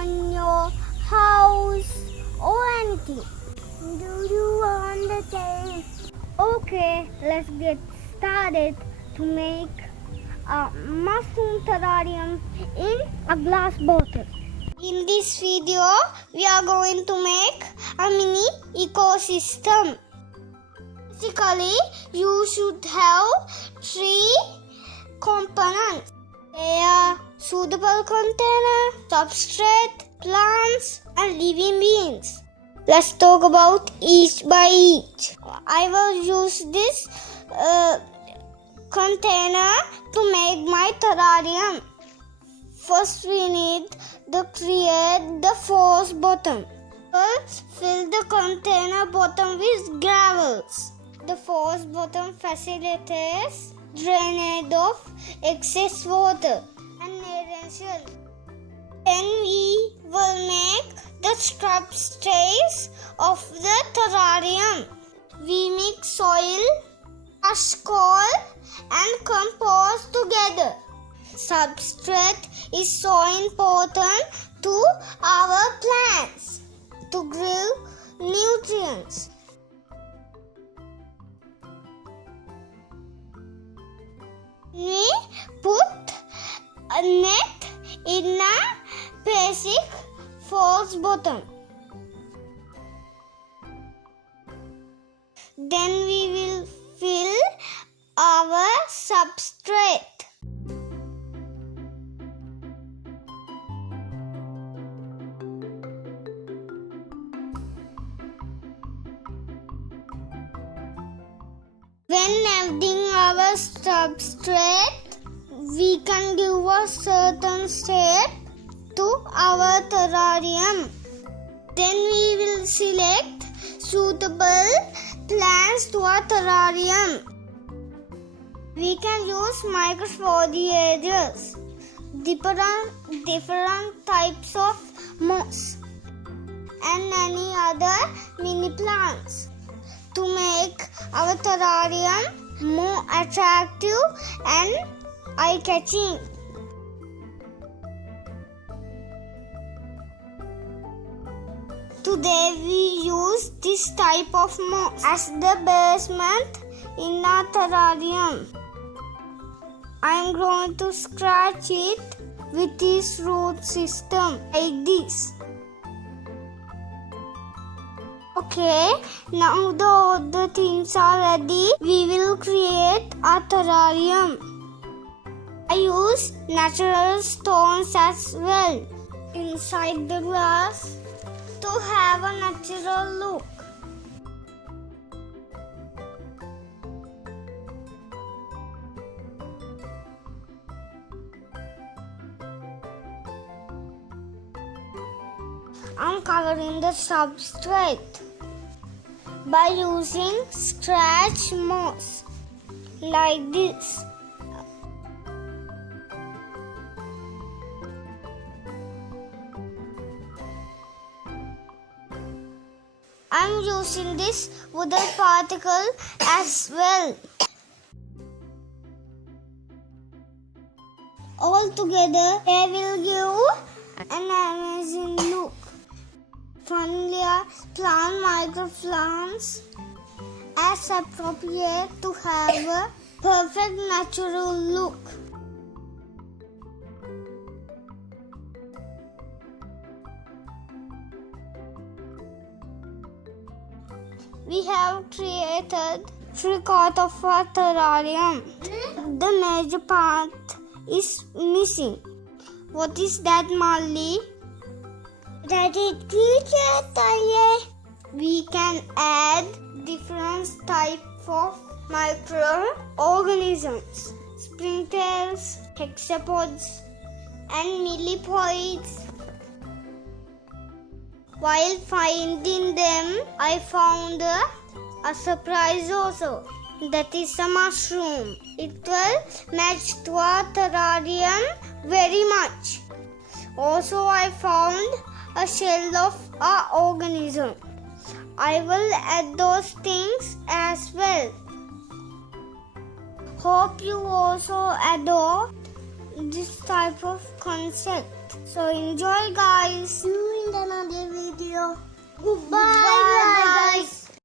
on your house or anything. Do you want the taste? Okay, let's get started to make a mushroom terrarium in a glass bottle. In this video, we are going to make a mini ecosystem. Basically, you should have 3 components. They are suitable container, substrate, plants, and living beings. Let's talk about each by each. I will use this container to make my terrarium. First, we need to create the force bottom. First, fill the container bottom with gravels. The force bottom facilitates drainage of excess water and erosion. Then we will make the substrate of the terrarium. We mix soil, ash coal, and compost together. Substrate is so important to our plants to grow nutrients. We put a net in a basic force bottom. Then we will fill our substrate. When adding our substrate, we can give a certain shape to our terrarium. Then we will select suitable plants to our terrarium. We can use microfoliages, different types of moss, and any other mini plants to make our terrarium more attractive and eye-catching. Today we use this type of moss as the basement in our terrarium. I am going to scratch it with this root system like this. Okay, now the things are ready. We will create a terrarium. I use natural stones as well inside the glass to have a natural look. I'm covering the substrate by using scratch moss like this. I'm using this wooden particle as well. All together, they will give an amazing look. Familiar plant microplants as appropriate to have a perfect natural look. We have created 3/4 of our terrarium. The major part is missing. What is that, Molly? That is teacher. We can add different types of microorganisms, springtails, hexapods, and millipods. While finding them, I found a surprise also. That is a mushroom. It will match to our terrarium very much. Also, I found a shell of an organism. I will add those things as well. Hope you also adopt this type of concept. So enjoy, guys. See you in another video. Goodbye, guys.